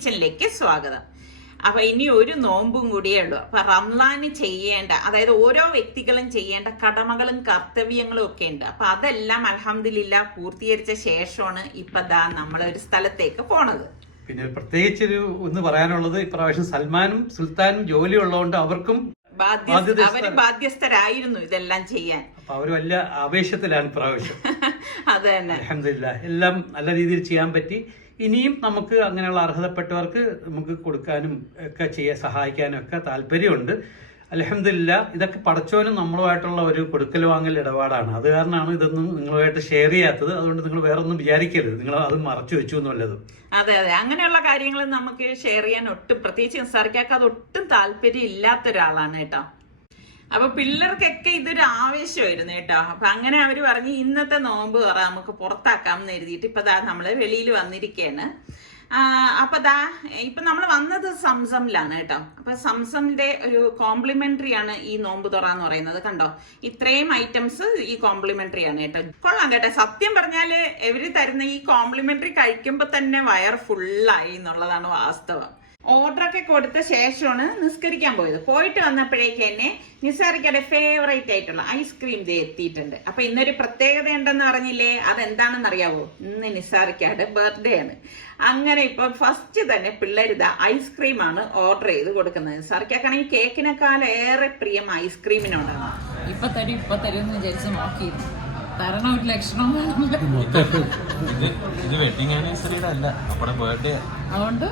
കിച്ചണിലേക്ക് സ്വാഗതം. അപ്പൊ ഇനി ഒരു നോമ്പും കൂടിയേ ഉള്ളൂ. അപ്പൊ റംലാന് ചെയ്യേണ്ട, അതായത് ഓരോ വ്യക്തികളും ചെയ്യേണ്ട കടമകളും കർത്തവ്യങ്ങളും ഒക്കെ ഉണ്ട്. അപ്പൊ അതെല്ലാം അൽഹംദുലില്ലാ പൂർത്തീകരിച്ച ശേഷമാണ് ഇപ്പൊ ദാ നമ്മളൊരു സ്ഥലത്തേക്ക് പോണത്. പിന്നെ പ്രത്യേകിച്ചൊരു ഒന്ന് പറയാനുള്ളത്, ഇപ്രാവശ്യം സൽമാനും സുൽത്താനും ജോലി ഉള്ളതുകൊണ്ട് അവർക്കും അവര് ബാധ്യസ്ഥരായിരുന്നു ഇതെല്ലാം ചെയ്യാൻ. അപ്പൊ അവര് വലിയ ആവേശത്തിലാണ് ഇപ്രാവശ്യം. അത് തന്നെ അൽഹംദുലില്ലാ എല്ലാം നല്ല രീതിയിൽ ചെയ്യാൻ പറ്റി. ഇനിയും നമുക്ക് അങ്ങനെയുള്ള അർഹതപ്പെട്ടവർക്ക് നമുക്ക് കൊടുക്കാനും ഒക്കെ സഹായിക്കാനും ഒക്കെ താല്പര്യമുണ്ട്. അൽഹംദുലില്ലാ ഇതൊക്കെ പടച്ചോനും നമ്മളുമായിട്ടുള്ള ഒരു കൊടുക്കൽ വാങ്ങൽ ഇടപാടാണ്. അത് കാരണമാണ് ഇതൊന്നും നിങ്ങളുമായിട്ട് ഷെയർ ചെയ്യാത്തത്. അതുകൊണ്ട് നിങ്ങൾ വേറെ ഒന്നും വിചാരിക്കരുത്, നിങ്ങൾ അത് മറച്ചു വെച്ചു എന്നുള്ളതും. അതെ അതെ, അങ്ങനെയുള്ള കാര്യങ്ങൾ നമുക്ക് ഷെയർ ചെയ്യാൻ ഒട്ടും, പ്രത്യേകിച്ച് നിസാർക്കാക്ക് അത് ഒട്ടും താല്പര്യം ഇല്ലാത്ത ഒരാളാണ് കേട്ടോ. അപ്പൊ പിള്ളേർക്കൊക്കെ ഇതൊരു ആവേശമായിരുന്നു കേട്ടോ. അപ്പൊ അങ്ങനെ അവര് പറഞ്ഞു ഇന്നത്തെ നോമ്പ് തുറ നമുക്ക് പുറത്താക്കാം എന്ന് എഴുതിയിട്ട് ഇപ്പൊ ദാ നമ്മള് വെളിയിൽ വന്നിരിക്കുകയാണ്. അപ്പൊ ദാ ഇപ്പൊ നമ്മൾ വന്നത് സംസമിലാണ് കേട്ടോ. അപ്പൊ സംസമിന്റെ ഒരു കോംപ്ലിമെന്ററി ആണ് ഈ നോമ്പ് തുറ എന്ന് പറയുന്നത്. കണ്ടോ, ഇത്രയും ഐറ്റംസ് ഈ കോംപ്ലിമെന്ററി ആണ് കേട്ടോ. കൊള്ളാം കേട്ടോ. സത്യം പറഞ്ഞാല് ഇവര് തരുന്ന ഈ കോംപ്ലിമെന്ററി കഴിക്കുമ്പോ തന്നെ വയർ ഫുള്ളായി എന്നുള്ളതാണ് വാസ്തവം. ഓർഡറൊക്കെ കൊടുത്ത ശേഷമാണ് നിസ്കരിക്കാൻ പോയത്. പോയിട്ട് വന്നപ്പോഴേക്ക് തന്നെ നിസാറിക്കയുടെ ഫേവറേറ്റ് ആയിട്ടുള്ള ഐസ്ക്രീം എത്തിയിട്ടുണ്ട്. അപ്പൊ ഇന്നൊരു പ്രത്യേകത ഉണ്ടെന്ന് പറഞ്ഞില്ലേ, അതെന്താണെന്ന് അറിയാവോ? ഇന്ന് നിസാറിക്കയുടെ ബർത്ത്ഡേ ആണ്. അങ്ങനെ ഇപ്പൊ ഫസ്റ്റ് തന്നെ പിള്ളേർ ഇതാ ഐസ്ക്രീമാണ് ഓർഡർ ചെയ്ത് കൊടുക്കുന്നത്. നിസാറിക്കാണെങ്കിൽ കേക്കിനേക്കാൾ ഏറെ പ്രിയം ഐസ്ക്രീമിനോടാണ്. ഇപ്പൊ തരും എന്ന് വിചാരിച്ച് നോക്കിയിരുന്നു. തരണ ഒരു ലക്ഷണം. ഇത് വെഡിങ് ആനിവേഴ്സറിയുടെ അല്ല, നമ്മുടെ ബർത്ത്ഡേ. അതുകൊണ്ട്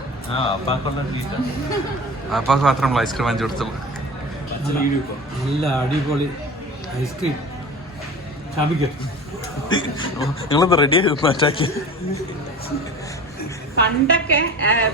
അപ്പാക്ക് മാത്രമുള്ള ഐസ്ക്രീം വാങ്ങിച്ചു കൊടുത്തു. നല്ല അടിപൊളി ഐസ്ക്രീം. നിങ്ങളത് റെഡിയാക്കി മാറ്റാക്കി. പണ്ടൊക്കെ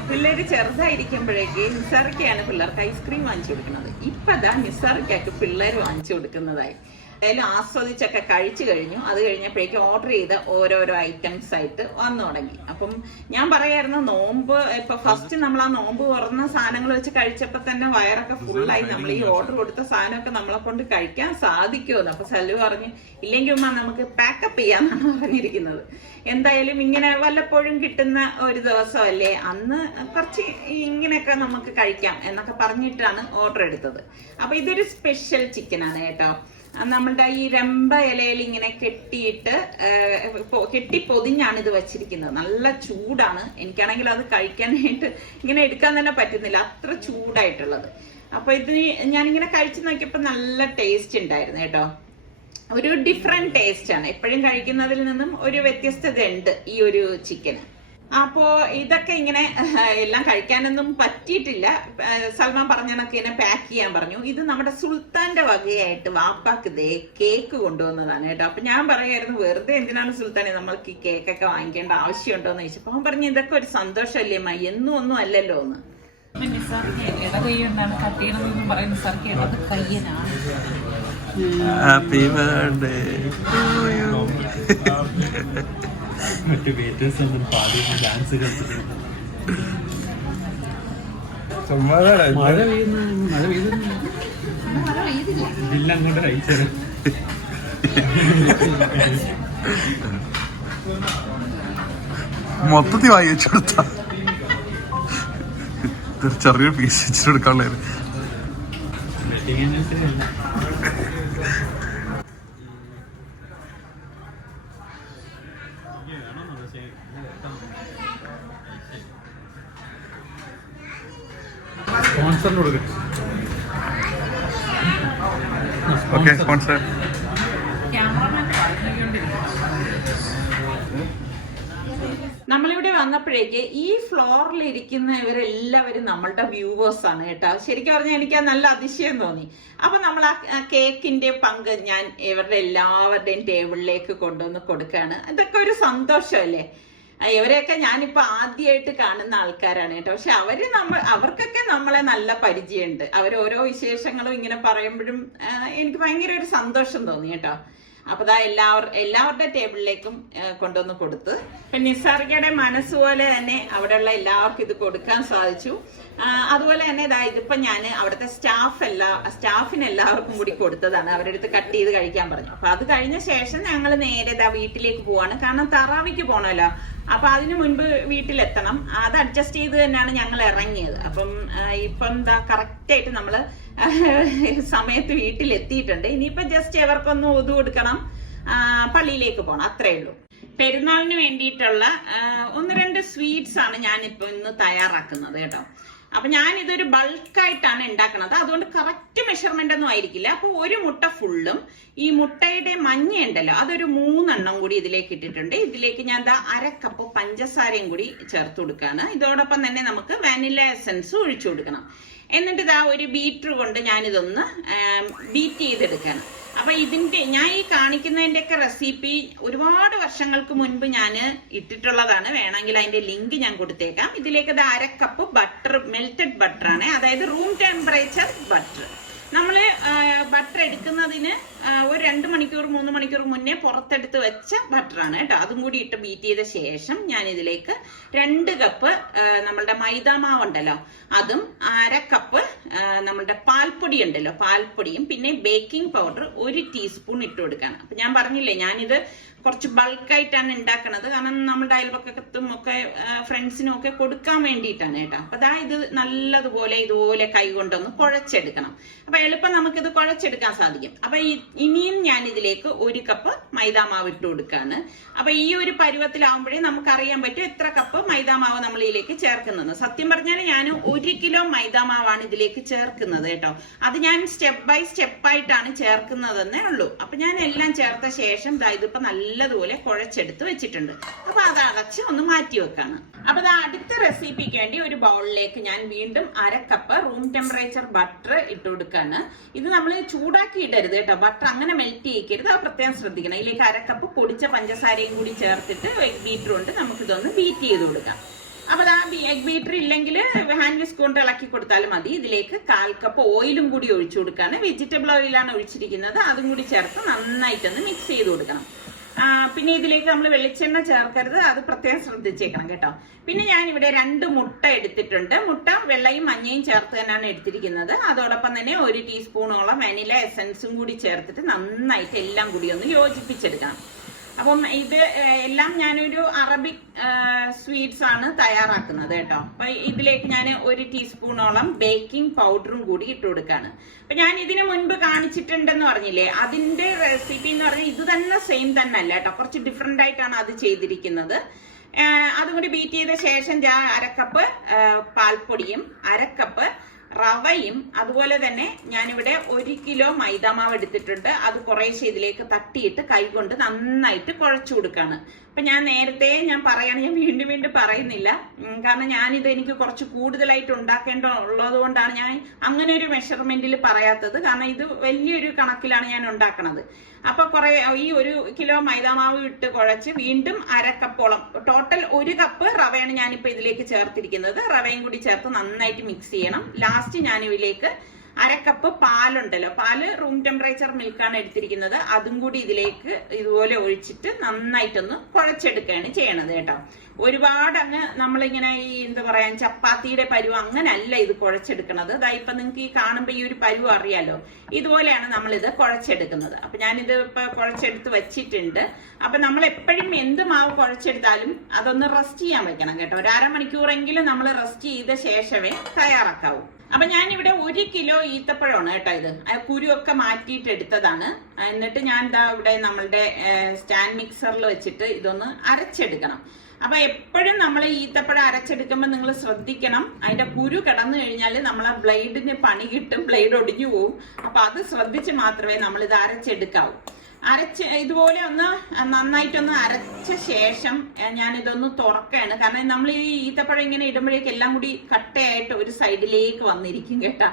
പിള്ളേര് ചെറുതായിരിക്കുമ്പോഴേക്ക് നിസാറിക്കയാണ് പിള്ളേർക്ക് ഐസ്ക്രീം വാങ്ങിച്ചു കൊടുക്കുന്നത്. ഇപ്പതാ നിസാറിക്കാക്ക് പിള്ളേർ വാങ്ങിച്ചു കൊടുക്കുന്നതായി. എന്തായാലും ആസ്വദിച്ചൊക്കെ കഴിച്ചു കഴിഞ്ഞു. അത് കഴിഞ്ഞപ്പോഴേക്കും ഓർഡർ ചെയ്ത് ഓരോരോ ഐറ്റംസ് ആയിട്ട് വന്നു തുടങ്ങി. അപ്പം ഞാൻ പറയായിരുന്നു നോമ്പ് ഇപ്പൊ ഫസ്റ്റ് നമ്മൾ ആ നോമ്പ് തുറന്ന സാധനങ്ങൾ വെച്ച് കഴിച്ചപ്പോ തന്നെ വയറൊക്കെ ഫുള്ളായി. നമ്മൾ ഈ ഓർഡർ കൊടുത്ത സാധനമൊക്കെ നമ്മളെ കൊണ്ട് കഴിക്കാൻ സാധിക്കുമെന്ന്. അപ്പൊ സലു പറഞ്ഞ് ഇല്ലെങ്കിൽ ഉമ്മ നമുക്ക് പാക്കപ്പ് ചെയ്യാന്നാണ് പറഞ്ഞിരിക്കുന്നത്. എന്തായാലും ഇങ്ങനെ വല്ലപ്പോഴും കിട്ടുന്ന ഒരു ദിവസമല്ലേ, അന്ന് കുറച്ച് ഇങ്ങനെയൊക്കെ നമുക്ക് കഴിക്കാം എന്നൊക്കെ പറഞ്ഞിട്ടാണ് ഓർഡർ എടുത്തത്. അപ്പൊ ഇതൊരു സ്പെഷ്യൽ ചിക്കനാണ് കേട്ടോ. നമ്മളുടെ ഈ രമ്പ ഇലയിൽ ഇങ്ങനെ കെട്ടി പൊതിഞ്ഞാണ് ഇത് വെച്ചിരിക്കുന്നത്. നല്ല ചൂടാണ്. എനിക്കാണെങ്കിൽ അത് കഴിക്കാനായിട്ട് ഇങ്ങനെ എടുക്കാൻ തന്നെ പറ്റുന്നില്ല, അത്ര ചൂടായിട്ടുള്ളത്. അപ്പൊ ഇതിന് ഞാനിങ്ങനെ കഴിച്ചു നോക്കിയപ്പോ നല്ല ടേസ്റ്റ് ഉണ്ടായിരുന്നു കേട്ടോ. ഒരു ഡിഫറെന്റ് ടേസ്റ്റ് ആണ്. എപ്പോഴും കഴിക്കുന്നതിൽ നിന്നും ഒരു വ്യത്യസ്തത ഉണ്ട് ഈ ഒരു ചിക്കന്. അപ്പോ ഇതൊക്കെ ഇങ്ങനെ എല്ലാം കഴിക്കാനൊന്നും പറ്റിയിട്ടില്ല. സൽമാൻ പറഞ്ഞ കണക്ക് ഇങ്ങനെ പാക്ക് ചെയ്യാൻ പറഞ്ഞു. ഇത് നമ്മുടെ സുൽത്താന്റെ വകയായിട്ട് വാപ്പാക്ക് ഇതേ കേക്ക് കൊണ്ടുവന്നതാണ് കേട്ടോ. അപ്പൊ ഞാൻ പറയായിരുന്നു വെറുതെ എന്തിനാണ് സുൽത്താനെ നമ്മൾക്ക് ഈ കേക്കൊക്കെ വാങ്ങിക്കേണ്ട ആവശ്യമുണ്ടോ എന്ന് ചോദിച്ചപ്പോ അവൻ പറഞ്ഞു ഇതൊക്കെ ഒരു സന്തോഷമല്ലേ അമ്മ, എന്നും ഒന്നും അല്ലല്ലോ എന്ന്. ഇടകൈകൊണ്ടാണ് കട്ട് ചെയ്യണമെന്ന് പറയുന്ന നിസാർക്ക് ഇടത് കയ്യനാണ്. Happy birthday. മറ്റു വെയിറ്റേഴ്സ് ഒന്നും പാടിയിട്ട് ഡാൻസ് കളിച്ചിട്ടുണ്ട്. മഴ പെയ്യുന്നില്ല, അങ്ങോട്ട് കഴിച്ചത്. മൊത്തത്തിൽ വാങ്ങിച്ചു കൊടുത്ത ചെറിയൊരു പീസ് വെച്ചിട്ടെടുക്കാനുള്ളത്. സ്പോൺസറിന് കൊടുക്കും. Okay sponsor. നമ്മളിവിടെ വന്നപ്പോഴേക്ക് ഈ ഫ്ലോറിൽ ഇരിക്കുന്ന ഇവരെല്ലാവരും നമ്മളുടെ വ്യൂവേഴ്സ് ആണ് കേട്ടോ. ശരിക്കും പറഞ്ഞാൽ എനിക്ക് നല്ല അതിശയം തോന്നി. അപ്പൊ നമ്മൾ ആ കേക്കിന്റെ പങ്ക് ഞാൻ ഇവരുടെ എല്ലാവരുടെയും ടേബിളിലേക്ക് കൊണ്ടുവന്ന് കൊടുക്കുകയാണ്. ഇതൊക്കെ ഒരു സന്തോഷമല്ലേ. ഇവരെയൊക്കെ ഞാനിപ്പോ ആദ്യമായിട്ട് കാണുന്ന ആൾക്കാരാണ് കേട്ടോ. പക്ഷെ അവർക്കൊക്കെ നമ്മളെ നല്ല പരിചയമുണ്ട്. അവർ ഓരോ വിശേഷങ്ങളും ഇങ്ങനെ പറയുമ്പോഴും എനിക്ക് ഭയങ്കര ഒരു സന്തോഷം തോന്നി കേട്ടോ. അപ്പൊ അതാ എല്ലാവരുടെ ടേബിളിലേക്കും കൊണ്ടുവന്ന് കൊടുത്ത്. ഇപ്പൊ നിസാർക്കയുടെ മനസ്സുപോലെ തന്നെ അവിടെയുള്ള എല്ലാവർക്കും ഇത് കൊടുക്കാൻ സാധിച്ചു. അതുപോലെ തന്നെ ഇതാ ഇതിപ്പോ ഞാൻ അവിടുത്തെ സ്റ്റാഫിന് എല്ലാവർക്കും കൂടി കൊടുത്തതാണ്. അവരുടെ അടുത്ത് കട്ട് ചെയ്ത് കഴിക്കാൻ പറഞ്ഞു. അപ്പൊ അത് കഴിഞ്ഞ ശേഷം ഞങ്ങൾ നേരെ ഇതാ വീട്ടിലേക്ക് പോവാണ്. കാരണം തറാവിക്ക് പോണല്ലോ, അപ്പൊ അതിനു മുൻപ് വീട്ടിലെത്തണം. അത് അഡ്ജസ്റ്റ് ചെയ്ത് തന്നെയാണ് ഞങ്ങൾ ഇറങ്ങിയത്. അപ്പം ഇപ്പം എന്താ കറക്റ്റ് ആയിട്ട് നമ്മള് സമയത്ത് വീട്ടിലെത്തിയിട്ടുണ്ട്. ഇനിയിപ്പൊ ജസ്റ്റ് എവർക്കൊന്ന് ഒതു കൊടുക്കണം, പള്ളിയിലേക്ക് പോകണം, അത്രേ ഉള്ളൂ. പെരുന്നാളിന് വേണ്ടിയിട്ടുള്ള 1-2 സ്വീറ്റ്സ് ആണ് ഞാനിപ്പോ ഇന്ന് തയ്യാറാക്കുന്നത് കേട്ടോ. അപ്പൊ ഞാൻ ഇതൊരു ബൾക്കായിട്ടാണ് ഉണ്ടാക്കുന്നത്, അതുകൊണ്ട് കറക്റ്റ് മെഷർമെന്റ് ഒന്നും ആയിരിക്കില്ല. അപ്പൊ ഒരു മുട്ട ഫുള്ളും ഈ മുട്ടയുടെ മഞ്ഞ ഉണ്ടല്ലോ അതൊരു 3 എണ്ണം കൂടി ഇതിലേക്ക് ഇട്ടിട്ടുണ്ട്. ഇതിലേക്ക് ഞാൻ 1/2 കപ്പ് പഞ്ചസാരയും കൂടി ചേർത്ത് കൊടുക്കുകയാണ്. ഇതോടൊപ്പം തന്നെ നമുക്ക് വാനില എസൻസ് ഒഴിച്ചു കൊടുക്കണം. എന്നിട്ട് ഇതാ ഒരു ബീറ്റർ കൊണ്ട് ഞാനിതൊന്ന് ബീറ്റ് ചെയ്തെടുക്കുകയാണ്. അപ്പൊ ഞാൻ ഈ കാണിക്കുന്നതിന്റെ ഒക്കെ റെസിപ്പി ഒരുപാട് വർഷങ്ങൾക്ക് മുൻപ് ഞാൻ ഇട്ടിട്ടുള്ളതാണ്. വേണമെങ്കിൽ അതിന്റെ ലിങ്ക് ഞാൻ കൊടുത്തേക്കാം. ഇതിലേക്ക് 1/2 കപ്പ് ബട്ടർ, മെൽറ്റഡ് ബട്ടർ ആണ്, അതായത് റൂം ടെമ്പറേച്ചർ ബട്ടർ. നമ്മള് ബട്ടർ എടുക്കുന്നതിന് ഒരു 2 മണിക്കൂർ 3 മണിക്കൂർ മുന്നേ പുറത്തെടുത്ത് വെച്ച ബട്ടറാണ് കേട്ടോ. അതും കൂടി ഇട്ട് ബീറ്റ് ചെയ്ത ശേഷം ഞാൻ ഇതിലേക്ക് 2 കപ്പ് നമ്മളുടെ മൈദാമാവ് ഉണ്ടല്ലോ അതും 1/2 കപ്പ് നമ്മളുടെ പാൽപ്പൊടി ഉണ്ടല്ലോ പാൽപ്പൊടിയും പിന്നെ ബേക്കിംഗ് പൗഡർ 1 ടീസ്പൂൺ ഇട്ട് കൊടുക്കാണ്. അപ്പൊ ഞാൻ പറഞ്ഞില്ലേ ഞാനിത് കുറച്ച് ബൾക്കായിട്ടാണ് ഉണ്ടാക്കുന്നത്, കാരണം നമ്മുടെ അയൽപക്കത്തും ഒക്കെ ഫ്രണ്ട്സിനും ഒക്കെ കൊടുക്കാൻ വേണ്ടിയിട്ടാണ് കേട്ടോ. അപ്പൊ അതാ ഇത് നല്ലതുപോലെ ഇതുപോലെ കൈ കൊണ്ടൊന്ന് കുഴച്ചെടുക്കണം. അപ്പൊ എളുപ്പം നമുക്കിത് കുഴച്ചെടുക്കാൻ സാധിക്കും. അപ്പൊ ഇനിയും ഞാൻ ഇതിലേക്ക് 1 കപ്പ് മൈദാമാവ് ഇട്ട് കൊടുക്കാണ്. അപ്പൊ ഈ ഒരു പരുവത്തിലാവുമ്പോഴേ നമുക്ക് അറിയാൻ പറ്റും എത്ര കപ്പ് മൈദാമാവ് നമ്മൾ ഇതിലേക്ക് ചേർക്കുന്നത്. സത്യം പറഞ്ഞാൽ ഞാൻ 1 കിലോ മൈദാമാവാണ് ഇതിലേക്ക് ചേർക്കുന്നത് കേട്ടോ. അത് ഞാൻ സ്റ്റെപ്പ് ബൈ സ്റ്റെപ്പ് ആയിട്ടാണ് ചേർക്കുന്നതെന്നേ ഉള്ളൂ. അപ്പൊ ഞാൻ എല്ലാം ചേർത്ത ശേഷം ഇതിപ്പോ നല്ലതുപോലെ കുഴച്ചെടുത്ത് വെച്ചിട്ടുണ്ട്. അപ്പൊ അത് അടച്ച് ഒന്ന് മാറ്റി വെക്കാണ്. അപ്പൊ അത് അടുത്ത റെസിപ്പിക്ക് വേണ്ടി ഒരു ബൗളിലേക്ക് ഞാൻ വീണ്ടും 1/2 കപ്പ് റൂം ടെമ്പറേച്ചർ ബട്ടർ ഇട്ട് കൊടുക്കാണ്. ഇത് നമ്മൾ ചൂടാക്കി ഇടരുത് കേട്ടോ, ബട്ടർ അങ്ങനെ മെൽറ്റ് ചെയ്യിക്കരുത്, അത് പ്രത്യേകം ശ്രദ്ധിക്കണം. ഇതിലേക്ക് 1/2 കപ്പ് പൊടിച്ച പഞ്ചസാരയും കൂടി ചേർത്തിട്ട് എഗ് ബീറ്റർ കൊണ്ട് നമുക്കിതൊന്ന് ബീറ്റ് ചെയ്ത് കൊടുക്കാം. അപ്പൊ ആ എഗ് ബീറ്റർ ഇല്ലെങ്കിൽ ഹാൻഡ് വിസ്ക് കൊണ്ട് ഇളക്കി കൊടുത്താലും മതി. ഇതിലേക്ക് 1/4 കപ്പ് ഓയിലും കൂടി ഒഴിച്ചു കൊടുക്കാണ്. വെജിറ്റബിൾ ഓയിലാണ് ഒഴിച്ചിരിക്കുന്നത്, അതും കൂടി ചേർത്ത് നന്നായിട്ടൊന്ന് മിക്സ് ചെയ്ത് കൊടുക്കണം. പിന്നെ ഇതിലേക്ക് നമ്മൾ വെളിച്ചെണ്ണ ചേർക്കരുത്, അത് പ്രത്യേകം ശ്രദ്ധിച്ചേക്കണം കേട്ടോ. പിന്നെ ഞാൻ ഇവിടെ 2 മുട്ട എടുത്തിട്ടുണ്ട്. മുട്ട വെള്ളയും മഞ്ഞയും ചേർത്ത് തന്നെയാണ് എടുത്തിരിക്കുന്നത്. അതോടൊപ്പം തന്നെ 1 ടീസ്പൂണോളം വാനില എസൻസും കൂടി ചേർത്തിട്ട് നന്നായിട്ട് എല്ലാം കൂടി ഒന്ന് യോജിപ്പിച്ചെടുക്കണം. അപ്പം ഇത് എല്ലാം ഞാനൊരു അറബിക് സ്വീറ്റ്സ് ആണ് തയ്യാറാക്കുന്നത് കേട്ടോ. അപ്പൊ ഇതിലേക്ക് ഞാൻ 1 ടീസ്പൂണോളം ബേക്കിംഗ് പൗഡറും കൂടി ഇട്ട് കൊടുക്കാണ്. അപ്പൊ ഞാൻ ഇതിനു മുൻപ് കാണിച്ചിട്ടുണ്ടെന്ന് പറഞ്ഞില്ലേ, അതിന്റെ റെസിപ്പി എന്ന് പറഞ്ഞാൽ ഇത് തന്നെ സെയിം തന്നെ അല്ല കേട്ടോ, കുറച്ച് ഡിഫറെന്റ് ആയിട്ടാണ് അത് ചെയ്തിരിക്കുന്നത്. അതും കൂടി ബീറ്റ് ചെയ്ത ശേഷം 1/2 കപ്പ് പാൽപ്പൊടിയും 1/2 കപ്പ് റവയും അതുപോലെ തന്നെ ഞാനിവിടെ 1 കിലോ മൈദാമാവ് എടുത്തിട്ടുണ്ട്. അത് കുറേശ്ശെ ഇതിലേക്ക് തട്ടിയിട്ട് കൈകൊണ്ട് നന്നായിട്ട് കുഴച്ചു കൊടുക്കാണ്. അപ്പൊ ഞാൻ നേരത്തെ ഞാൻ വീണ്ടും വീണ്ടും പറയുന്നില്ല, കാരണം ഞാനിത് എനിക്ക് കുറച്ച് കൂടുതലായിട്ട് ഉണ്ടാക്കേണ്ടതുള്ളത് കൊണ്ടാണ് ഞാൻ അങ്ങനെ ഒരു മെഷർമെന്റിൽ പറയാത്തത്. കാരണം ഇത് വലിയൊരു കണക്കിലാണ് ഞാൻ ഉണ്ടാക്കണത്. അപ്പൊ ഈ 1 കിലോ മൈദാമാവ് ഇട്ട് കുഴച്ച് വീണ്ടും 1/2 കപ്പോളം, ടോട്ടൽ 1 കപ്പ് റവയാണ് ഞാനിപ്പോ ഇതിലേക്ക് ചേർത്തിരിക്കുന്നത്. റവയും കൂടി ചേർത്ത് നന്നായിട്ട് മിക്സ് ചെയ്യണം. ലാസ്റ്റ് ഞാൻ ഇതിലേക്ക് 1/2 കപ്പ് പാലുണ്ടല്ലോ, പാല് റൂം ടെമ്പറേച്ചർ മിൽക്കാണ് എടുത്തിരിക്കുന്നത്, അതും കൂടി ഇതിലേക്ക് ഇതുപോലെ ഒഴിച്ചിട്ട് നന്നായിട്ടൊന്ന് കുഴച്ചെടുക്കുകയാണ് ചെയ്യണത് കേട്ടോ. ഒരുപാട് അങ്ങ് നമ്മളിങ്ങനെ ഈ എന്താ പറയാ ചപ്പാത്തിയുടെ പരുവം അങ്ങനല്ല ഇത് കുഴച്ചെടുക്കുന്നത്. ഇപ്പൊ നിങ്ങൾക്ക് ഈ കാണുമ്പോ ഈ ഒരു പരുവം അറിയാലോ, ഇതുപോലെയാണ് നമ്മളിത് കുഴച്ചെടുക്കുന്നത്. അപ്പൊ ഞാനിത് ഇപ്പൊ കുഴച്ചെടുത്ത് വെച്ചിട്ടുണ്ട്. അപ്പൊ നമ്മൾ എപ്പോഴും എന്ത് മാവ് കുഴച്ചെടുത്താലും അതൊന്ന് റെസ്റ്റ് ചെയ്യാൻ വെക്കണം കേട്ടോ. ഒരു 1/2 മണിക്കൂറെങ്കിലും നമ്മൾ റെസ്റ്റ് ചെയ്ത ശേഷമേ തയ്യാറാക്കാവൂ. അപ്പൊ ഞാനിവിടെ 1 കിലോ ഈത്തപ്പഴമാണ് കേട്ടോ, ഇത് കുരുവൊക്കെ മാറ്റിയിട്ട് എടുത്തതാണ്. എന്നിട്ട് ഞാൻ ഇവിടെ നമ്മളുടെ സ്റ്റാൻഡ് മിക്സറിൽ വെച്ചിട്ട് ഇതൊന്ന് അരച്ചെടുക്കണം. അപ്പൊ എപ്പോഴും നമ്മൾ ഈത്തപ്പഴം അരച്ചെടുക്കുമ്പോൾ നിങ്ങൾ ശ്രദ്ധിക്കണം, അതിന്റെ കുരു കിടന്നു കഴിഞ്ഞാൽ നമ്മളെ ബ്ലേഡിന് പണി കിട്ടും, ബ്ലേഡ് ഒടിഞ്ഞു പോവും. അപ്പൊ അത് ശ്രദ്ധിച്ച് മാത്രമേ നമ്മൾ ഇത് അരച്ചെടുക്കാവൂ. ഇതുപോലെ ഒന്ന് നന്നായിട്ടൊന്ന് അരച്ച ശേഷം ഞാനിതൊന്ന് തുറക്കുകയാണ്. കാരണം നമ്മൾ ഈ ഈത്തപ്പഴം ഇങ്ങനെ ഇടുമ്പോഴേക്ക് എല്ലാം കൂടി കട്ടയായിട്ട് ഒരു സൈഡിലേക്ക് വന്നിരിക്കും കേട്ടാ.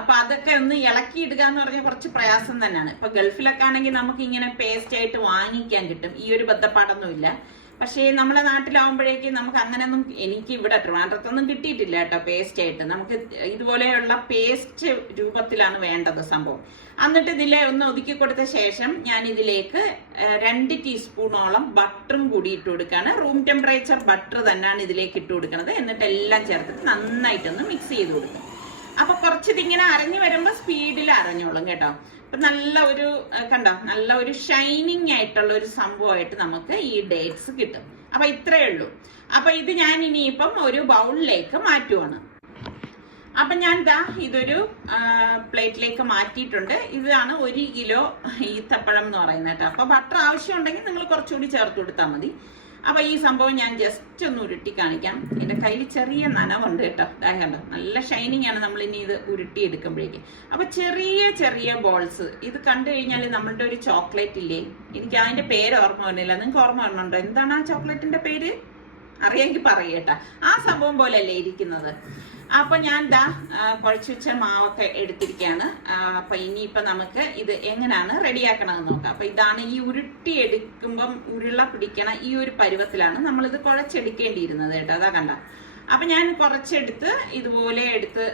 അപ്പൊ അതൊക്കെ ഒന്ന് ഇളക്കി ഇടുക എന്ന് പറഞ്ഞാൽ കുറച്ച് പ്രയാസം തന്നെയാണ്. ഇപ്പൊ ഗൾഫിലൊക്കെ ആണെങ്കിൽ നമുക്ക് ഇങ്ങനെ പേസ്റ്റ് ആയിട്ട് വാങ്ങിക്കാൻ കിട്ടും, ഈ ഒരു ബദ്ധപ്പാടൊന്നുമില്ല. പക്ഷേ നമ്മുടെ നാട്ടിലാവുമ്പോഴേക്ക് നമുക്ക് അങ്ങനെയൊന്നും, എനിക്ക് ഇവിടെ ട്രിവാൻഡ്രത്തൊന്നും കിട്ടിയിട്ടില്ല കേട്ടോ പേസ്റ്റ് ആയിട്ട്. നമുക്ക് ഇതുപോലെയുള്ള പേസ്റ്റ് രൂപത്തിലാണ് വേണ്ടത് സംഭവം. എന്നിട്ട് ഇതിലെ ഒന്ന് ഒതുക്കി കൊടുത്ത ശേഷം ഞാൻ ഇതിലേക്ക് 2 ടീസ്പൂണോളം ബട്ടറും കൂടി ഇട്ട് കൊടുക്കുകയാണ്. റൂം ടെമ്പറേച്ചർ ബട്ടർ തന്നെയാണ് ഇതിലേക്ക് ഇട്ട് കൊടുക്കുന്നത്. എന്നിട്ട് എല്ലാം ചേർത്തിട്ട് നന്നായിട്ടൊന്ന് മിക്സ് ചെയ്ത് കൊടുക്കും. അപ്പൊ കുറച്ചിതിങ്ങനെ അരഞ്ഞു വരുമ്പോൾ സ്പീഡിൽ അരഞ്ഞോളും കേട്ടോ. അപ്പൊ നല്ല ഒരു കണ്ടോ, നല്ല ഒരു ഷൈനിങ് ആയിട്ടുള്ള ഒരു സംഭവമായിട്ട് നമുക്ക് ഈ ഡേറ്റ്സ് കിട്ടും. അപ്പൊ ഇത്രയേ ഉള്ളൂ. അപ്പൊ ഇത് ഞാൻ ഇനിയിപ്പം ഒരു ബൗളിലേക്ക് മാറ്റുവാണ്. അപ്പൊ ഞാൻ ഇതൊരു പ്ലേറ്റിലേക്ക് മാറ്റിയിട്ടുണ്ട്. ഇതാണ് 1 കിലോ ഈത്തപ്പഴം എന്ന് പറയുന്നത് കേട്ടോ. അപ്പൊ ബട്ടർ ആവശ്യമുണ്ടെങ്കിൽ നിങ്ങൾ കുറച്ചുകൂടി ചേർത്ത് കൊടുത്താൽ മതി. അപ്പൊ ഈ സംഭവം ഞാൻ ജസ്റ്റ് ഒന്ന് ഉരുട്ടി കാണിക്കാം. എന്റെ കയ്യിൽ ചെറിയ നനവുണ്ട് കേട്ടോ. കണ്ടോ, നല്ല ഷൈനിങ് ആണ് നമ്മൾ ഇനി ഇത് ഉരുട്ടി എടുക്കുമ്പോഴേക്ക്. അപ്പൊ ചെറിയ ചെറിയ ബോൾസ് ഇത് കണ്ടു കഴിഞ്ഞാൽ നമ്മളുടെ ഒരു ചോക്ലേറ്റ് ഇല്ലേ, എനിക്ക് അതിന്റെ പേര് ഓർമ്മ വരുന്നില്ല, നിങ്ങൾക്ക് ഓർമ്മ വരുന്നുണ്ടോ? എന്താണ് ആ ചോക്ലേറ്റിന്റെ പേര്? അറിയാമെങ്കിൽ പറയട്ടാ. ആ സംഭവം പോലെയല്ലേ ഇരിക്കുന്നത്. അപ്പൊ ഞാൻ കുഴച്ചു വെച്ച മാവൊക്കെ എടുത്തിരിക്കുകയാണ്. അപ്പൊ ഇനിയിപ്പൊ നമുക്ക് ഇത് എങ്ങനെയാണ് റെഡിയാക്കണമെന്ന് നോക്കാം. അപ്പൊ ഇതാണ് ഈ ഉരുട്ടി എടുക്കുമ്പം ഉരുള പിടിക്കണ ഈ ഒരു പരുവത്തിലാണ് നമ്മളിത് കുഴച്ചെടുക്കേണ്ടിയിരുന്നത് കേട്ടോ. അതാ കണ്ട. അപ്പൊ ഞാൻ കുറച്ചെടുത്ത് ഇതുപോലെ എടുത്ത്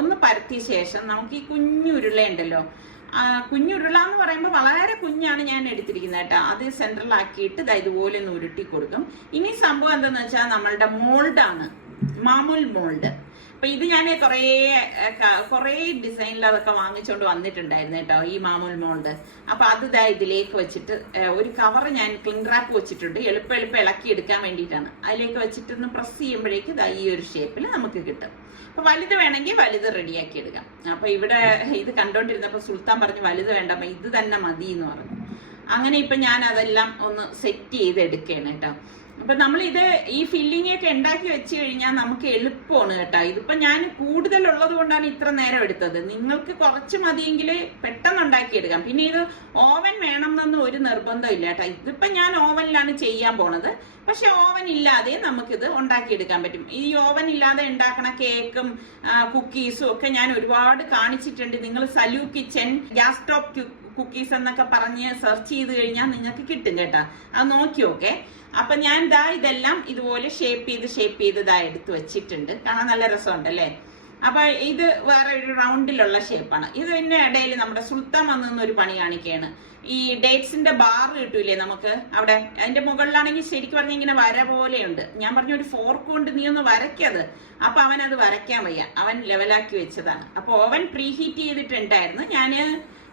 ഒന്ന് പരത്തിയ ശേഷം നമുക്ക് ഈ കുഞ്ഞുരുള ഉണ്ടല്ലോ, കുഞ്ഞുരുള എന്ന് പറയുമ്പോൾ വളരെ കുഞ്ഞാണ് ഞാൻ എടുത്തിരിക്കുന്നത് കേട്ടോ. അത് സെൻട്രലാക്കിയിട്ട് ഇതുപോലെ ഒന്ന് ഉരുട്ടി കൊടുക്കും. ഇനി സംഭവം എന്താന്ന് വെച്ചാൽ നമ്മളുടെ മോൾഡാണ്, മാമൂൽ മോൾഡ്. അപ്പൊ ഇത് ഞാൻ കുറേ ഡിസൈനിൽ അതൊക്കെ വാങ്ങിച്ചുകൊണ്ട് വന്നിട്ടുണ്ടായിരുന്നു കേട്ടോ, ഈ മാമൂൽ മോൾഡ്. അപ്പൊ അത് ഇതിലേക്ക് വെച്ചിട്ട് ഒരു കവർ ഞാൻ ക്ലിംഗ് റാപ്പ് വെച്ചിട്ടുണ്ട്, എളുപ്പം ഇളക്കി എടുക്കാൻ വേണ്ടിയിട്ടാണ്. അതിലേക്ക് വെച്ചിട്ട് ഒന്ന് പ്രസ് ചെയ്യുമ്പോഴേക്ക് ഈ ഒരു ഷേപ്പിൽ നമുക്ക് കിട്ടും. അപ്പൊ വലുത് വേണമെങ്കിൽ വലുത് റെഡിയാക്കി എടുക്കാം. അപ്പൊ ഇവിടെ ഇത് കണ്ടോണ്ടിരുന്നപ്പോ സുൽത്താൻ പറഞ്ഞു വലുത് വേണ്ട, ഇത് തന്നെ മതി എന്ന് പറഞ്ഞു. അങ്ങനെ ഇപ്പൊ ഞാൻ അതെല്ലാം ഒന്ന് സെറ്റ് ചെയ്ത് എടുക്കുകയാണ് കേട്ടോ. അപ്പൊ നമ്മളിത് ഈ ഫില്ലിംഗ് ഒക്കെ ഉണ്ടാക്കി വെച്ച് കഴിഞ്ഞാൽ നമുക്ക് എളുപ്പമാണ് കേട്ടോ. ഇതിപ്പോ ഞാൻ കൂടുതലുള്ളത് കൊണ്ടാണ് ഇത്ര നേരം എടുത്തത്. നിങ്ങൾക്ക് കുറച്ച് മതിയെങ്കിൽ പെട്ടെന്ന് ഉണ്ടാക്കിയെടുക്കാം. പിന്നെ ഇത് ഓവൻ വേണം എന്നൊന്നും ഒരു നിർബന്ധം ഇല്ല കേട്ടോ. ഇതിപ്പോ ഞാൻ ഓവനിലാണ് ചെയ്യാൻ പോണത്. പക്ഷെ ഓവൻ ഇല്ലാതെ നമുക്കിത് ഉണ്ടാക്കിയെടുക്കാൻ പറ്റും. ഈ ഓവൻ ഇല്ലാതെ ഉണ്ടാക്കണ കേക്കും കുക്കീസും ഒക്കെ ഞാൻ ഒരുപാട് കാണിച്ചിട്ടുണ്ട്. നിങ്ങൾ സലു കിച്ചൻ ഗ്യാസ് ടോപ്പ് കുക്കീസ് എന്നൊക്കെ പറഞ്ഞ് സെർച്ച് ചെയ്ത് കഴിഞ്ഞാൽ നിങ്ങൾക്ക് കിട്ടും കേട്ടോ. അത് നോക്കിയോക്കെ. അപ്പൊ ഞാൻ ഇതെല്ലാം ഇതുപോലെ ഷേപ്പ് ചെയ്ത് എടുത്ത് വെച്ചിട്ടുണ്ട്. കാണാൻ നല്ല രസമുണ്ടല്ലേ. അപ്പൊ ഇത് വേറെ ഒരു റൗണ്ടിലുള്ള ഷേപ്പാണ്. ഇതിന്റെ ഇടയിൽ നമ്മുടെ സുൽത്താൻ വന്നൊരു പണി കാണിക്കുകയാണ്. ഈ ഡേറ്റ്സിന്റെ ബാർ കിട്ടൂലേ നമുക്ക് അവിടെ, അതിന്റെ മുകളിലാണെങ്കിൽ ശരിക്കും പറഞ്ഞ ഇങ്ങനെ വര പോലെയുണ്ട്. ഞാൻ പറഞ്ഞു ഒരു ഫോർക്ക് കൊണ്ട് നീ ഒന്ന് വരയ്ക്കത്. അപ്പൊ അവൻ അത് വരയ്ക്കാൻ വയ്യ, അവൻ ലെവലാക്കി വെച്ചതാണ്. അപ്പൊ ഓവൻ പ്രീ ഹീറ്റ് ചെയ്തിട്ടുണ്ടായിരുന്നു. ഞാൻ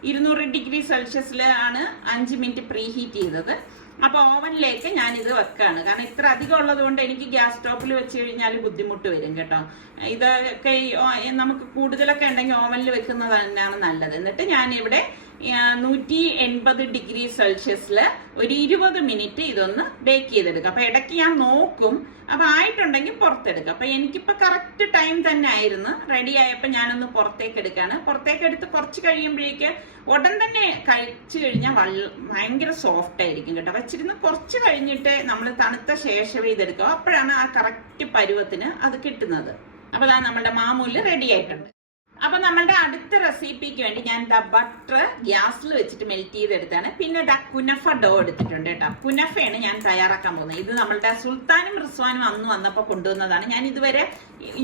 200 ഡിഗ്രി സെൽഷ്യസിലാണ് 5 മിനിറ്റ് പ്രീ ഹീറ്റ് ചെയ്തത്. അപ്പൊ ഓവനിലേക്ക് ഞാൻ ഇത് വെക്കാണ്. കാരണം ഇത്ര അധികം ഉള്ളത് കൊണ്ട് എനിക്ക് ഗ്യാസ് സ്റ്റോപ്പിൽ വെച്ച് കഴിഞ്ഞാൽ ബുദ്ധിമുട്ട് വരും കേട്ടോ. ഇതൊക്കെ നമുക്ക് കൂടുതലൊക്കെ ഉണ്ടെങ്കിൽ ഓവനിൽ വെക്കുന്നത് തന്നെയാണ് നല്ലത്. എന്നിട്ട് ഞാൻ ഇവിടെ 180 ഡിഗ്രി സെൽഷ്യസിൽ ഒരു 20 മിനിറ്റ് ഇതൊന്ന് ബേക്ക് ചെയ്തെടുക്കാം. അപ്പൊ ഇടയ്ക്ക് ഞാൻ നോക്കും, അപ്പൊ ആയിട്ടുണ്ടെങ്കിൽ പുറത്തെടുക്കാം. അപ്പൊ എനിക്കിപ്പോ കറക്റ്റ് ടൈം തന്നെ ആയിരുന്നു. റെഡി ആയപ്പോ ഞാനൊന്ന് പുറത്തേക്ക് എടുക്കാണ്. പുറത്തേക്ക് എടുത്ത് കുറച്ച് കഴിയുമ്പോഴേക്ക് ഉടൻ തന്നെ കഴിച്ചു കഴിഞ്ഞാൽ ഭയങ്കര സോഫ്റ്റ് ആയിരിക്കും കേട്ടോ. വെച്ചിരുന്ന് കുറച്ച് കഴിഞ്ഞിട്ട് നമ്മൾ തണുത്ത ശേഷം ഇതെടുക്കുക. അപ്പോഴാണ് ആ കറക്റ്റ് പരുവത്തിന് അത് കിട്ടുന്നത്. അപ്പൊ നമ്മുടെ മാമൂല് റെഡി ആയിട്ടുണ്ട്. അപ്പൊ നമ്മളുടെ അടുത്ത റെസിപ്പിക്ക് വേണ്ടി ഞാൻ ബട്ടർ ഗ്യാസിൽ വെച്ചിട്ട് മെൽറ്റ് ചെയ്തെടുത്താണ്. പിന്നെ കുനഫ ഡോ എടുത്തിട്ടുണ്ട് കേട്ടോ. കുനഫയാണ് ഞാൻ തയ്യാറാക്കാൻ പോകുന്നത്. ഇത് നമ്മളുടെ സുൽത്താനും റിസ്വാനും അന്ന് വന്നപ്പോ കൊണ്ടുവന്നതാണ്. ഞാൻ ഇതുവരെ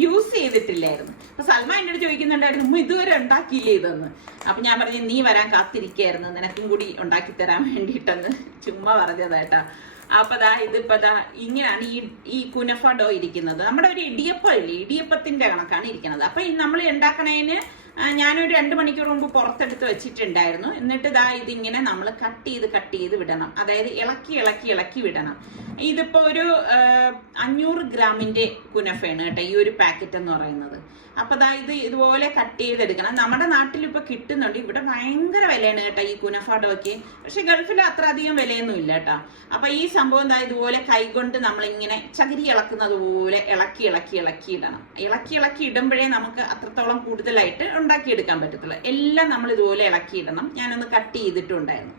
യൂസ് ചെയ്തിട്ടില്ലായിരുന്നു. അപ്പൊ സൽമാൻ എൻ്റെ അടുത്ത് ചോദിക്കുന്നുണ്ടായിരുന്നു, ഇതുവരെ ഉണ്ടാക്കിയില്ലേ ഇതെന്ന്. അപ്പൊ ഞാൻ പറഞ്ഞു നീ വരാൻ കാത്തിരിക്കുകയായിരുന്നു, നിനക്കും കൂടി ഉണ്ടാക്കി തരാൻ വേണ്ടിയിട്ടെന്ന് ചുമ്മാ പറഞ്ഞതായിട്ടാ. അപ്പൊ ഇതിപ്പോ ഇങ്ങനെയാണ് ഈ കുനഫ ഡോ ഇരിക്കുന്നത്. നമ്മുടെ ഒരു ഇടിയപ്പം ഇല്ലേ, ഇടിയപ്പത്തിന്റെ കണക്കാണ് ഇരിക്കുന്നത്. അപ്പൊ നമ്മൾ ഉണ്ടാക്കണേന് ഞാനൊരു 2 മണിക്കൂർ മുമ്പ് പുറത്തെടുത്ത് വെച്ചിട്ടുണ്ടായിരുന്നു. എന്നിട്ട് ഇതിങ്ങനെ നമ്മൾ കട്ട് ചെയ്ത് വിടണം. അതായത് ഇളക്കി വിടണം. ഇതിപ്പോ ഒരു 500 ഗ്രാമിന്റെ കുനഫയാണ് കേട്ടോ ഈ ഒരു പാക്കറ്റ് എന്ന് പറയുന്നത്. അപ്പൊ ഇത് ഇതുപോലെ കട്ട് ചെയ്തെടുക്കണം. നമ്മുടെ നാട്ടിൽ ഇപ്പൊ കിട്ടുന്നുണ്ട്. ഇവിടെ ഭയങ്കര വിലയാണ് കേട്ടോ ഈ കുനഫ ഡോയ്ക്ക്. പക്ഷെ ഗൾഫിൽ അത്ര അധികം വിലയൊന്നും ഇല്ല കേട്ടോ. അപ്പൊ ഈ സംഭവം ഇതുപോലെ കൈകൊണ്ട് നമ്മളിങ്ങനെ ചകിരി ഇളക്കുന്നത് പോലെ ഇളക്കി ഇടണം. ഇളക്കി ഇടുമ്പോഴേ നമുക്ക് അത്രത്തോളം കൂടുതലായിട്ട് ഉണ്ടാക്കിയെടുക്കാൻ പറ്റത്തുള്ളൂ. എല്ലാം നമ്മൾ ഇതുപോലെ ഇളക്കി ഇടണം. ഞാനൊന്ന് കട്ട് ചെയ്തിട്ടുണ്ടായിരുന്നു.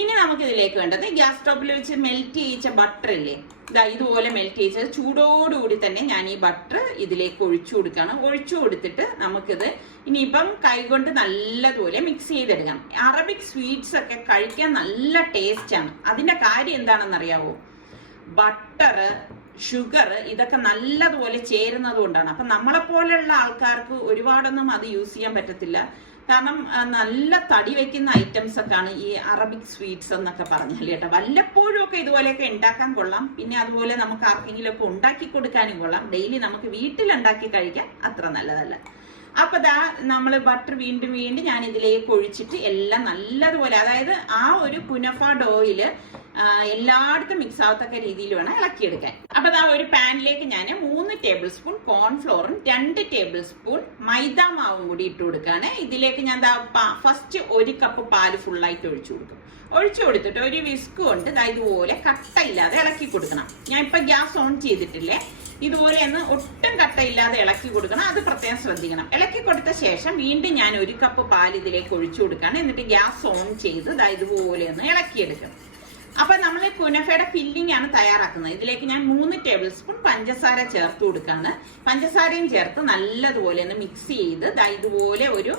ഇനി നമുക്ക് ഇതിലേക്ക് വേണ്ടത് ഗ്യാസ് സ്റ്റോപ്പിൽ വെച്ച് മെൽറ്റ് ചെയ്യിച്ച ബട്ടർ ഇല്ലേ, ഇതാ ഇതുപോലെ മെൽറ്റ് ചെയ്യിച്ചത് ചൂടോടുകൂടി തന്നെ ഞാൻ ഈ ബട്ടർ ഇതിലേക്ക് ഒഴിച്ചു കൊടുക്കുകയാണ്. ഒഴിച്ചു കൊടുത്തിട്ട് നമുക്കിത് ഇനിയിപ്പം കൈകൊണ്ട് നല്ലതുപോലെ മിക്സ് ചെയ്തെടുക്കാം. അറബിക് സ്വീറ്റ്സ് ഒക്കെ കഴിക്കാൻ നല്ല ടേസ്റ്റാണ്. അതിന്റെ കാര്യം എന്താണെന്നറിയാവോ? ബട്ടർ, ഷുഗർ ഇതൊക്കെ നല്ലതുപോലെ ചേരുന്നത് കൊണ്ടാണ്. അപ്പൊ നമ്മളെ പോലെയുള്ള ആൾക്കാർക്ക് ഒരുപാടൊന്നും അത് യൂസ് ചെയ്യാൻ പറ്റത്തില്ല. കാരണം നല്ല തടി വെക്കുന്ന ഐറ്റംസ് ഒക്കെയാണ് ഈ അറബിക് സ്വീറ്റ്സ് എന്നൊക്കെ പറഞ്ഞാൽ കേട്ടോ. വല്ലപ്പോഴും ഒക്കെ ഇതുപോലെയൊക്കെ ഉണ്ടാക്കാൻ കൊള്ളാം. പിന്നെ അതുപോലെ നമുക്ക് ആർക്കെങ്കിലും ഒക്കെ ഉണ്ടാക്കി കൊടുക്കാനും കൊള്ളാം. ഡെയിലി നമുക്ക് വീട്ടിൽ ഉണ്ടാക്കി കഴിക്കാൻ അത്ര നല്ലതല്ല. അപ്പൊ ദാ നമ്മൾ ബട്ടർ വീണ്ടും ഞാൻ ഇതിലേക്ക് ഒഴിച്ചിട്ട് എല്ലാം നല്ലതുപോലെ, അതായത് ആ ഒരു കുനഫ ഡോയില് എല്ലായിടത്തും മിക്സ് ആവത്തക്ക രീതിയിൽ വേണം ഇളക്കിയെടുക്കാൻ. അപ്പൊ ദാ ഒരു പാനിലേക്ക് ഞാൻ 3 ടേബിൾ സ്പൂൺ കോൺഫ്ലോറും 2 ടേബിൾ സ്പൂൺ മൈദ മാവും കൂടി ഇട്ട് കൊടുക്കുകയാണ്. ഇതിലേക്ക് ഞാൻ ഫസ്റ്റ് 1 കപ്പ് പാല് ഫുള്ളായിട്ട് ഒഴിച്ചു കൊടുക്കും. ഒഴിച്ചു കൊടുത്തിട്ട് ഒരു വിസ്ക് കൊണ്ട് ഇതുപോലെ കട്ടയില്ലാതെ ഇളക്കി കൊടുക്കണം. ഞാൻ ഇപ്പൊ ഗ്യാസ് ഓൺ ചെയ്തിട്ടില്ലേ, ഇതുപോലെ ഒന്ന് ഒട്ടും കട്ടയില്ലാതെ ഇളക്കി കൊടുക്കണം. അത് പ്രത്യേകം ശ്രദ്ധിക്കണം. ഇളക്കി കൊടുത്ത ശേഷം വീണ്ടും ഞാൻ 1 കപ്പ് പാൽ ഇതിലേക്ക് ഒഴിച്ചു കൊടുക്കുകയാണ്. എന്നിട്ട് ഗ്യാസ് ഓൺ ചെയ്ത് ഇതുപോലെ ഒന്ന് ഇളക്കിയെടുക്കും. അപ്പൊ നമ്മൾ കുനഫയുടെ ഫില്ലിംഗ് ആണ് തയ്യാറാക്കുന്നത്. ഇതിലേക്ക് ഞാൻ 3 ടേബിൾ സ്പൂൺ പഞ്ചസാര ചേർത്ത് കൊടുക്കാണ്. പഞ്ചസാരയും ചേർത്ത് നല്ലതുപോലെ ഒന്ന് മിക്സ് ചെയ്ത് ഇതുപോലെ ഒരു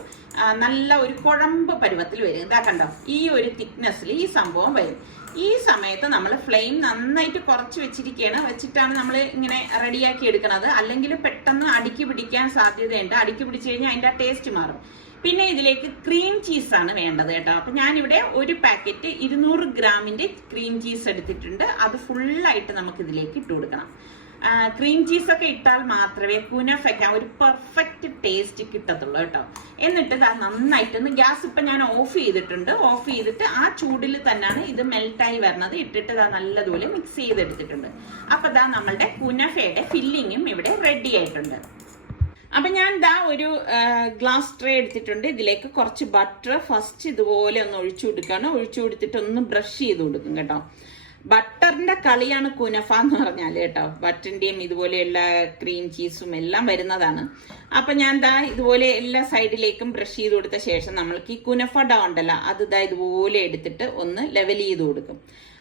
നല്ല ഒരു കുഴമ്പ് പരുവത്തിൽ വരും. ഇതാ കണ്ടോ, ഈ ഒരു തിക്നെസ്സിൽ ഈ സംഭവം വരും. ഈ സമയത്ത് നമ്മൾ ഫ്ലെയിം നന്നായിട്ട് കുറച്ച് വെച്ചിട്ടാണ് നമ്മൾ ഇങ്ങനെ റെഡിയാക്കി എടുക്കുന്നത്. അല്ലെങ്കിൽ പെട്ടെന്ന് അടുക്കി പിടിക്കാൻ സാധ്യതയുണ്ട്. അടുക്കി പിടിച്ചു കഴിഞ്ഞാൽ അതിന്റെ ടേസ്റ്റ് മാറും. പിന്നെ ഇതിലേക്ക് ക്രീം ചീസാണ് വേണ്ടത് കേട്ടോ. അപ്പൊ ഞാനിവിടെ ഒരു പാക്കറ്റ് 200 ഗ്രാമിന്റെ ക്രീം ചീസ് എടുത്തിട്ടുണ്ട്. അത് ഫുള്ളായിട്ട് നമുക്ക് ഇതിലേക്ക് ഇട്ട് കൊടുക്കണം. ക്രീം ചീസൊക്കെ ഇട്ടാൽ മാത്രമേ കുനഫയ്ക്ക് ഒരു പെർഫെക്റ്റ് ടേസ്റ്റ് കിട്ടത്തുള്ളൂ കേട്ടോ. എന്നിട്ട് നന്നായിട്ടൊന്ന് ഗ്യാസ് ഇപ്പൊ ഞാൻ ഓഫ് ചെയ്തിട്ടുണ്ട്. ഓഫ് ചെയ്തിട്ട് ആ ചൂടിൽ തന്നെയാണ് ഇത് മെൽറ്റായി വരുന്നത്. ഇട്ടിട്ട് നല്ലതുപോലെ മിക്സ് ചെയ്തെടുത്തിട്ടുണ്ട്. അപ്പൊ നമ്മളുടെ കുനഫയുടെ ഫില്ലിങ്ങും ഇവിടെ റെഡി ആയിട്ടുണ്ട്. അപ്പൊ ഞാൻ ഒരു ഗ്ലാസ് ട്രേ എടുത്തിട്ടുണ്ട്. ഇതിലേക്ക് കുറച്ച് ബട്ടർ ഫസ്റ്റ് ഇതുപോലെ ഒന്ന് ഒഴിച്ചു കൊടുക്കുകയാണ്. ഒഴിച്ചു കൊടുത്തിട്ട് ഒന്ന് ബ്രഷ് ചെയ്ത് കൊടുക്കും കേട്ടോ. ബട്ടറിന്റെ കളിയാണ് കുനഫ എന്ന് പറഞ്ഞാല് കേട്ടോ. ബട്ടറിന്റെയും ഇതുപോലെയുള്ള ക്രീം ചീസും എല്ലാം വരുന്നതാണ്. അപ്പൊ ഞാൻ ഇതുപോലെ എല്ലാ സൈഡിലേക്കും ബ്രഷ് ചെയ്ത് കൊടുത്ത ശേഷം നമ്മൾക്ക് ഈ കുനഫ ഡോ ഉണ്ടല്ലോ, അത് ഇതുപോലെ എടുത്തിട്ട് ഒന്ന് ലെവൽ ചെയ്ത് കൊടുക്കും.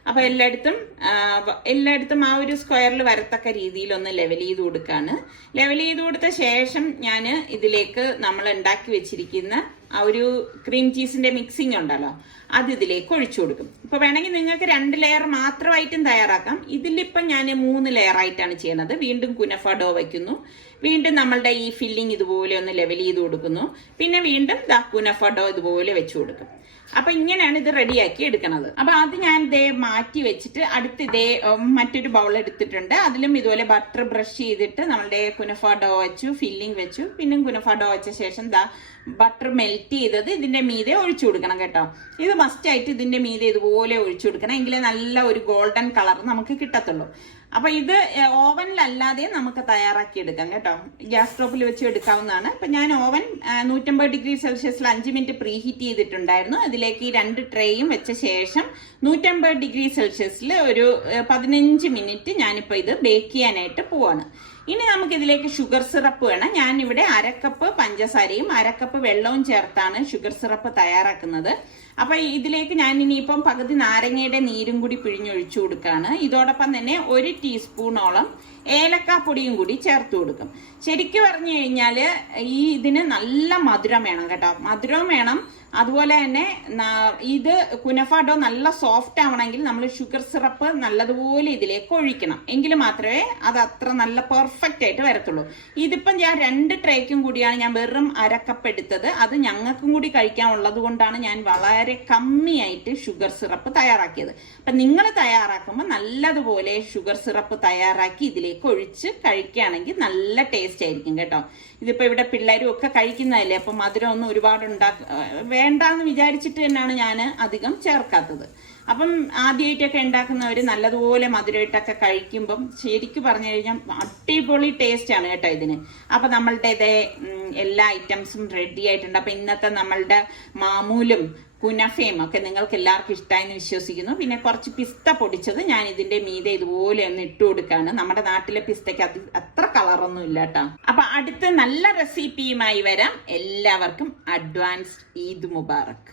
അപ്പൊ എല്ലായിടത്തും ആ ഒരു സ്ക്വയറിൽ വരത്തക്ക രീതിയിൽ ഒന്ന് ലെവൽ ചെയ്ത് കൊടുക്കാണ്. ലെവൽ ചെയ്ത് കൊടുത്ത ശേഷം ഞാൻ ഇതിലേക്ക് നമ്മൾ ഉണ്ടാക്കി വെച്ചിരിക്കുന്ന ആ ഒരു ക്രീം ചീസിന്റെ മിക്സിംഗ് ഉണ്ടല്ലോ, അത് ഇതിലേക്ക് ഒഴിച്ചു കൊടുക്കും. ഇപ്പൊ വേണമെങ്കിൽ നിങ്ങൾക്ക് 2 ലെയർ മാത്രമായിട്ടും തയ്യാറാക്കാം. ഇതിലിപ്പം ഞാൻ 3 ലെയർ ആയിട്ടാണ് ചെയ്യുന്നത്. വീണ്ടും കുനഫ ഡോ വയ്ക്കുന്നു. വീണ്ടും നമ്മളുടെ ഈ ഫില്ലിംഗ് ഇതുപോലെ ഒന്ന് ലെവൽ ചെയ്ത് കൊടുക്കുന്നു. പിന്നെ വീണ്ടും കുനഫ ഡോ ഇതുപോലെ വെച്ചു കൊടുക്കും. അപ്പൊ ഇങ്ങനെയാണ് ഇത് റെഡിയാക്കി എടുക്കുന്നത്. അപ്പൊ അത് ഞാൻ മാറ്റി വെച്ചിട്ട് അടുത്ത് മറ്റൊരു ബൗൾ എടുത്തിട്ടുണ്ട്. അതിലും ഇതുപോലെ ബട്ടർ ബ്രഷ് ചെയ്തിട്ട് നമ്മളുടെ കുനഫ ഡോ വെച്ചു, ഫില്ലിംഗ് വെച്ചു. പിന്നെ കുനഫ ഡോ വെച്ച ശേഷം ബട്ടർ മെൽറ്റ് ചെയ്തത് ഇതിന്റെ മീതെ ഒഴിച്ചു കൊടുക്കണം കേട്ടോ. ഇത് മസ്റ്റ് ആയിട്ട് ഇതിന്റെ മീതെ ഇതുപോലെ ഒഴിച്ചു കൊടുക്കണം. എങ്കിലേ നല്ല ഒരു ഗോൾഡൻ കളർ നമുക്ക് കിട്ടത്തുള്ളൂ. അപ്പൊ ഇത് ഓവനിലല്ലാതെ നമുക്ക് തയ്യാറാക്കി എടുക്കാം കേട്ടോ. ഗ്യാസ് സ്റ്റോപ്പിൽ വെച്ച് എടുക്കാവുന്നതാണ്. ഇപ്പൊ ഞാൻ ഓവൻ 150 ഡിഗ്രി സെൽഷ്യസിൽ 5 മിനിറ്റ് പ്രീ ഹീറ്റ് ചെയ്തിട്ടുണ്ടായിരുന്നു. അതിലേക്ക് ഈ 2 ട്രേയും വെച്ച ശേഷം 150 ഡിഗ്രി സെൽഷ്യസിൽ ഒരു 15 മിനിറ്റ് ഞാനിപ്പോ ഇത് ബേക്ക് ചെയ്യാനായിട്ട് പോവാണ്. ഇനി നമുക്ക് ഇതിലേക്ക് ഷുഗർ സിറപ്പ് വേണം. ഞാൻ ഇവിടെ 1/2 കപ്പ് പഞ്ചസാരയും 1/2 കപ്പ് വെള്ളവും ചേർത്താണ് ഷുഗർ സിറപ്പ് തയ്യാറാക്കുന്നത്. അപ്പൊ ഇതിലേക്ക് ഞാൻ ഇനിയിപ്പം പകുതി നാരങ്ങയുടെ നീരും കൂടി പിഴിഞ്ഞൊഴിച്ചു കൊടുക്കുകയാണ്. ഇതോടൊപ്പം തന്നെ 1 ടീസ്പൂണോളം ഏലക്കാപ്പൊടിയും കൂടി ചേർത്ത് കൊടുക്കും. ശരിക്കും പറഞ്ഞു കഴിഞ്ഞാല് ഇതിന് നല്ല മധുരം വേണം കേട്ടോ. മധുരവും വേണം. അതുപോലെ തന്നെ ഇത് കുനഫ ഡോ നല്ല സോഫ്റ്റ് ആവണമെങ്കിൽ നമ്മൾ ഷുഗർ സിറപ്പ് നല്ലതുപോലെ ഇതിലേക്ക് ഒഴിക്കണം. എങ്കിൽ മാത്രമേ അത് അത്ര നല്ല പെർഫെക്റ്റ് ആയിട്ട് വരത്തുള്ളൂ. ഇതിപ്പം ഞാൻ 2 ട്രേക്കും കൂടിയാണ് ഞാൻ വെറും 1/2 കപ്പ് എടുത്തത്. അത് ഞങ്ങൾക്കും കൂടി കഴിക്കാനുള്ളത് കൊണ്ടാണ് ഞാൻ വളരെ കമ്മിയായിട്ട് ഷുഗർ സിറപ്പ് തയ്യാറാക്കിയത്. അപ്പൊ നിങ്ങൾ തയ്യാറാക്കുമ്പോൾ നല്ലതുപോലെ ഷുഗർ സിറപ്പ് തയ്യാറാക്കി ഇതിലേക്ക് ഒഴിച്ച് കഴിക്കുകയാണെങ്കിൽ നല്ല ടേസ്റ്റ് ആയിരിക്കും കേട്ടോ. ഇതിപ്പോ ഇവിടെ പിള്ളേരും ഒക്കെ കഴിക്കുന്നതല്ലേ. അപ്പൊ മധുരം ഒന്നും ഒരുപാട് വേണ്ടാന്ന് വിചാരിച്ചിട്ട് തന്നെയാണ് ഞാൻ അധികം ചേർക്കാത്തത്. അപ്പം ആദ്യമായിട്ടൊക്കെ ഉണ്ടാക്കുന്നവർ നല്ലതുപോലെ മധുരമായിട്ടൊക്കെ കഴിക്കുമ്പം ശരിക്കും പറഞ്ഞു കഴിഞ്ഞാൽ അടിപൊളി ടേസ്റ്റ് ആണ് കേട്ടോ ഇതിന്. അപ്പൊ നമ്മളുടെ എല്ലാ ഐറ്റംസും റെഡി ആയിട്ടുണ്ട്. അപ്പൊ ഇന്നത്തെ നമ്മളുടെ മാമൂലും കുനഫയും ഒക്കെ നിങ്ങൾക്ക് എല്ലാവർക്കും ഇഷ്ടമായെന്ന് വിശ്വസിക്കുന്നു. പിന്നെ കുറച്ച് പിസ്ത പൊടിച്ചത് ഞാൻ ഇതിന്റെ മീതെ ഇതുപോലെ ഒന്ന് ഇട്ട് കൊടുക്കാണ്. നമ്മുടെ നാട്ടിലെ പിസ്തയ്ക്ക് അത്ര കളറൊന്നും ഇല്ല കേട്ടോ. അപ്പൊ അടുത്ത നല്ല റെസിപ്പിയുമായി വരാം. എല്ലാവർക്കും അഡ്വാൻസ്ഡ് ഈദ് മുബാറക്.